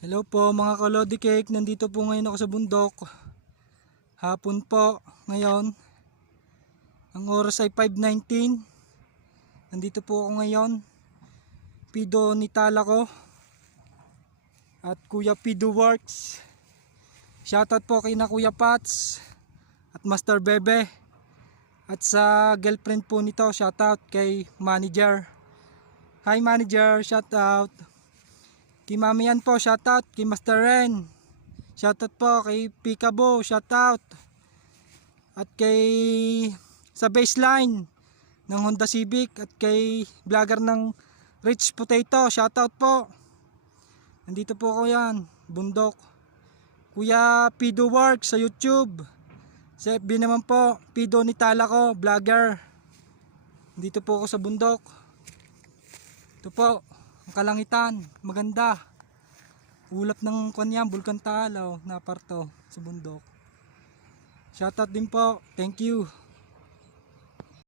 Hello po mga kalodi cake, nandito po ngayon ako sa bundok. Hapon po ngayon. Ang oras ay 5:19. Nandito po ako ngayon. Pido ni Tala ko at Kuya Pido Works. Shoutout po kay na Kuya Pats at Master Bebe. At sa girlfriend po nito, shoutout kay Manager. Hi Manager, shoutout. Kay Mami Yan po, shoutout. Kay Master Ren, shoutout po. Kay Pikabo, shoutout. At kay sa baseline ng Honda Civic at kay vlogger ng Rich Potato, shoutout po. Nandito po ako yan, bundok. Kuya Pido Works sa YouTube. Sa FB naman po, Pido ni Tala ko, vlogger. Nandito po ako sa bundok. Ito po, ang kalangitan, maganda. Ulap ng kanyang Bulkan Talaw na parto sa bundok. Shoutout din po, thank you.